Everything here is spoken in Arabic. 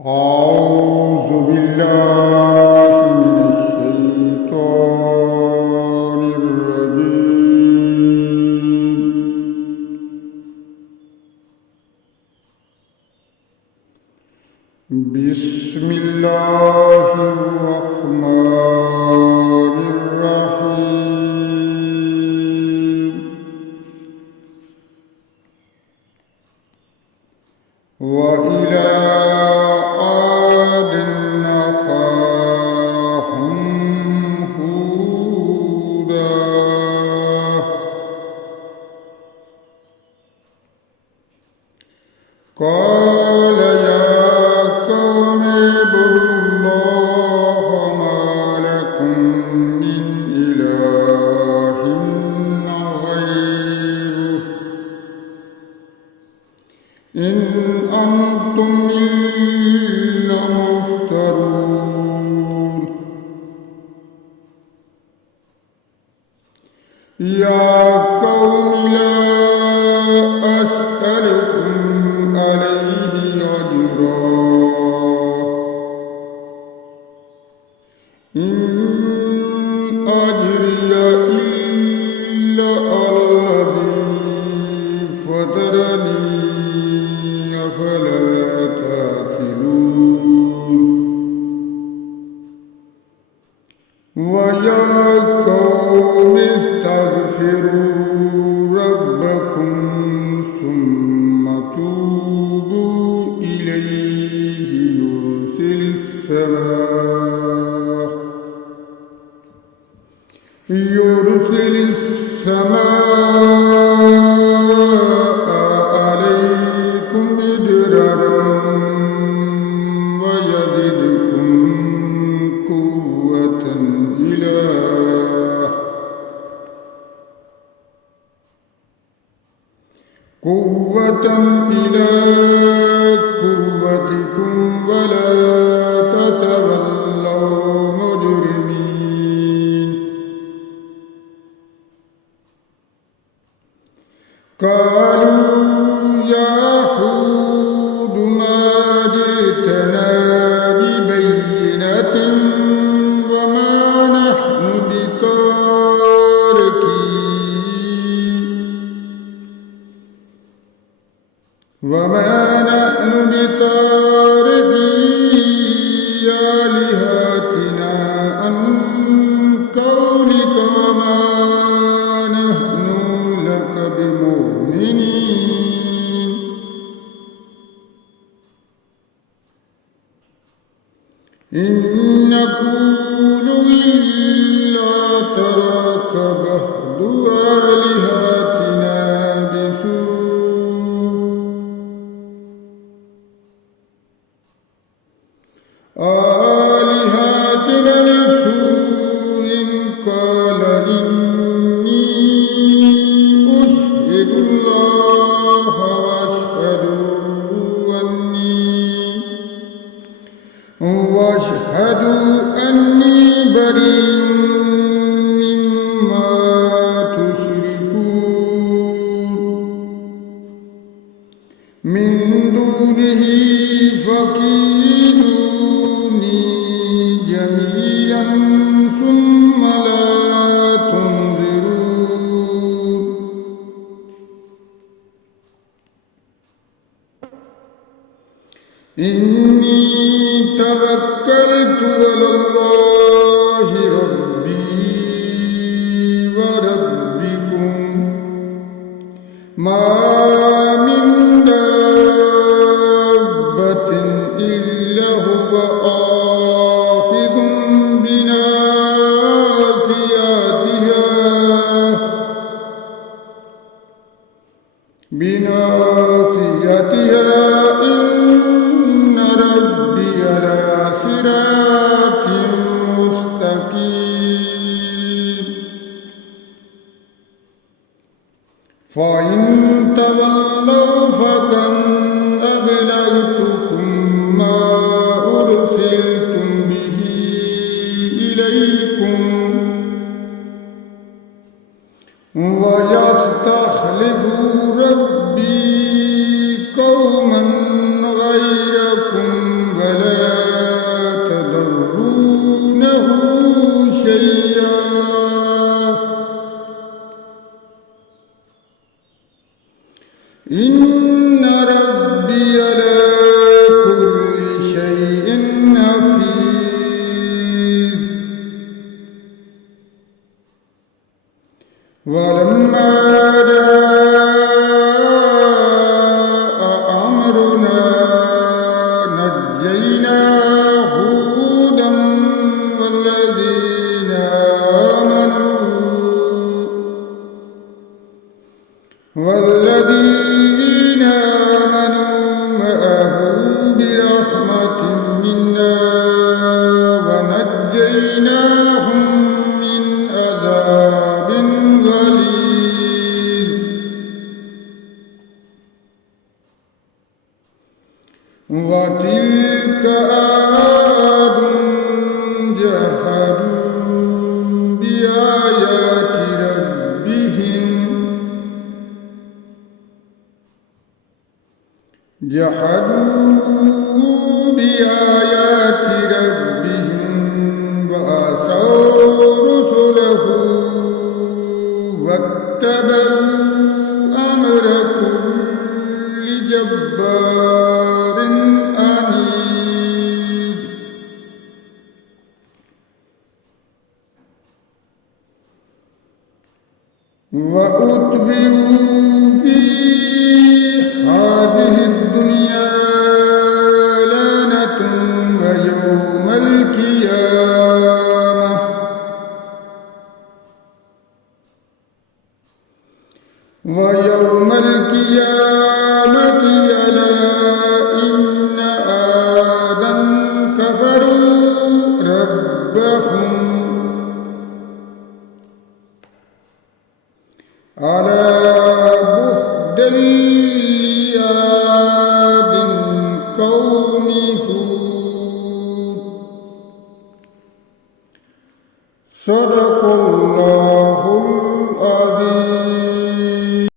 أعوذ بالله من الشيطان الرجيم. بسم الله الرحمن الرحيم. وإلى عاد أخاهم هودا قال يا قوم اعبدوا الله ما لكم من إله غيره إن أنتم إلا مفترون. يا قوم لا أسألكم عليه أجرا إن أجري إلا على الذي فطرني أفلا تأكلون. ويا قوم استغفروا ربكم ثم توبوا إليه يرسل السماء عليكم مدرارا ويزدكم قوة إلى قوتكم ولا تتولوا مجرمين. قالوا يا هود ما جئتنا ببينة وما نحن بتاركي آلهتنا عن قولك وما نحن لك بمؤمنين. إن نقول إلا تراك بعض آلهتنا بسوء قال إني أشهد الله واشهدوا أني بريء مما تشركون من دونه فكيدوني جميعا ثم لا تنظرون. إني توكلت على الله ربي وربكم ما من دابة إلا هو آخذ بناصيتها إن ربي على صراط مستقيم. وتلك عاد جحدوا بآيات ربهم وعصوا رسله واتبعوا أمر كل جبار عنيد وأتبعوا في هذه الدنيا لعنة ويوم القيامة ألا إن عادا كفروا ربهم ألا بعدا لعاد قوم هود صدق الله